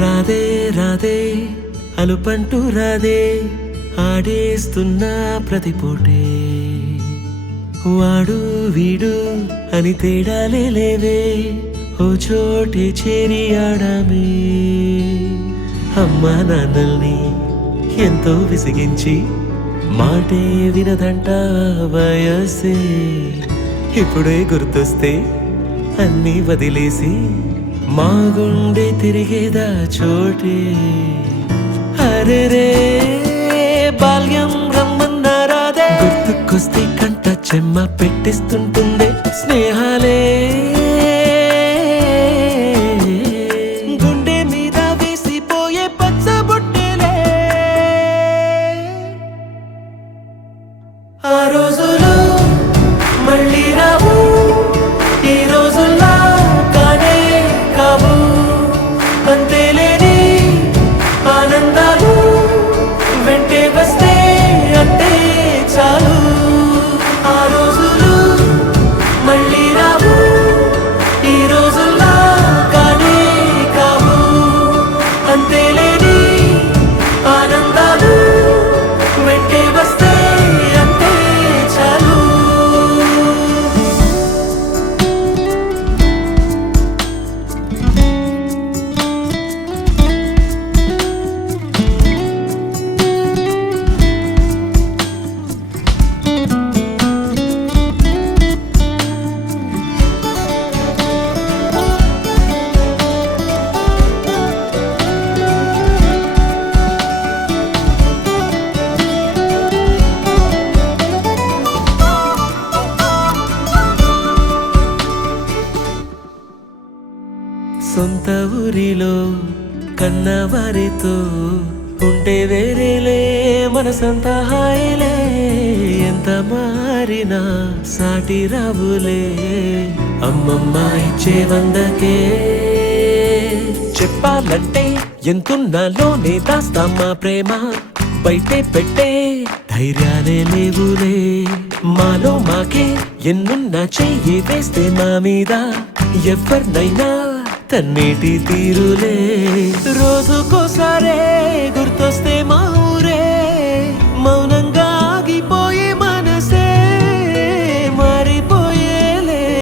రాధే రాధే అలుపంటూ రాధే ఆడేస్తున్నా ప్రతి పూటే వాడు వీడు అని తేడాలే లేవే ఓ చోటే చేరి ఆడామే అమ్మా నాన్నల్ని ఎంతో విసిగించి మాటే వినదంట వయసే ఇప్పుడే గుర్తొస్తే అన్నీ వదిలేసి మా గుండె తిరిగేదా చోటే అరెరే బాల్యం రమ్మన్నారాదే గుర్తుకొస్తే కంట చెమ్మ పెట్టిస్తుంటుందే స్నేహాలే గుండె మీద వేసిపోయే పచ్చబొట్టెలే ఆ రోజులు మళ్ళీ రావు ఈ రోజుల్లా కానే కావు అంతేలేని ఆనందాలు వెంటే వస్తే అంటే చాలు ఆ రోజులు మళ్ళీ రావు ఈ రోజుల్లా కానే కావు అంతేలేని ఆనందాలు వెంటే వస్తే అంటే చాలు సొంత ఊరిలో కన్నవారితో ఉంటే వేరేలే మనసంత హాయిలే ఎంత మారినా సాటి రావులే అమ్మమ్మ ఇచ్చే వందకే చెప్పాలంటే ఎంతున్నాలోనే దాస్తామా ప్రేమ బయటే పెట్టే ధైర్యాలే లేవులే మాలో మాకే ఎన్నున్నా చెయ్యి వేస్తే మా మీద ఎవరినైనా తన్నేటి తీరులే రోజుకోసారే గుర్తొస్తే మా